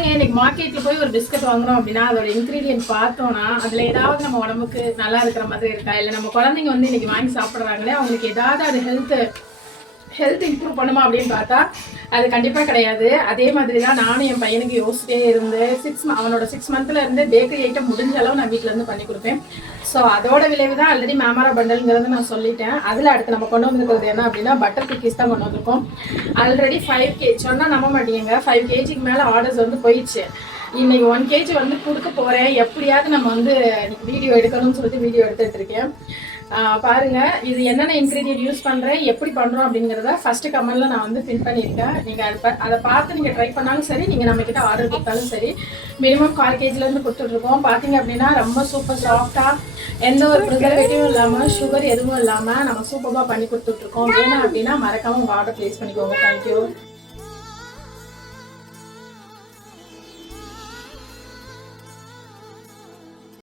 பாருங்க, இன்னைக்கு மார்க்கெட்ல போய் ஒரு பிஸ்கட் வாங்குறோம் அப்படின்னா அதோட இன்கிரீடியன்ட் பார்த்தோம்னா அதுல ஏதாவது நம்ம உடம்புக்கு நல்லா இருக்கிற மாதிரி இருக்கா, இல்லை நம்ம குழந்தைங்க வந்து இன்னைக்கு வாங்கி சாப்பிட்றாங்களே அவங்களுக்கு ஏதாவது அது ஹெல்த் இம்ப்ரூவ் பண்ணுமா அப்படின்னு பார்த்தா அது கண்டிப்பாக கிடையாது. அதே மாதிரி தான் நானும் என் பையனுக்கு யோசிச்சிட்டே இருந்தேன். அவனோட 6 மந்த்ல இருந்து பேக்கரி ஐட்டம் முடிஞ்ச அளவு நான் வீட்டில் இருந்து பண்ணி கொடுப்பேன். ஸோ அதோட விளைவு தான் ஆல்ரெடி மேமாரா பண்டல்ங்கிறது நான் சொல்லிட்டேன். அதில் அடுத்து நம்ம கொண்டு வந்துருக்கிறது என்ன அப்படின்னா பட்டர் குக்கீஸ் தான் கொண்டு வந்திருக்கோம். ஆல்ரெடி 5 kg சொன்னால் நம்ப மாட்டீங்க, 5 kgக்கு மேலே ஆர்டர்ஸ் வந்து போயிடுச்சு. இன்னைக்கு 1 kg வந்து கொடுக்க போகிறேன். எப்படியாவது நம்ம வந்து வீடியோ எடுக்கணும்னு சொல்லிட்டு வீடியோ எடுத்துகிட்டு இருக்கேன். பாருங்க, இது என்னென்ன இன்க்ரீடியன்ட் யூஸ் பண்ணுறேன், எப்படி பண்ணுறோம் அப்படிங்கிறத ஃபஸ்ட்டு கமெண்ட்ல நான் வந்து பின் பண்ணியிருக்கேன். நீங்கள் அதை பார்த்து நீங்கள் ட்ரை பண்ணாலும் சரி, நீங்கள் நம்மக்கிட்ட ஆர்டர் கொடுத்தாலும் சரி, மினிமம் 1/4 kgலேருந்து கொடுத்துட்ருக்கோம். பார்த்தீங்க அப்படின்னா ரொம்ப சூப்பர் சாஃப்டாக, எந்த ஒரு ப்ரிசர்வேட்டிவும் இல்லாமல், சுகர் எதுவும் இல்லாமல் நம்ம சூப்பராக பண்ணி கொடுத்துட்ருக்கோம். வேணும் அப்படின்னா மறக்காமல் உங்கள் ஆர்டர் ப்ளேஸ் பண்ணிக்கோங்க. தேங்க்யூ.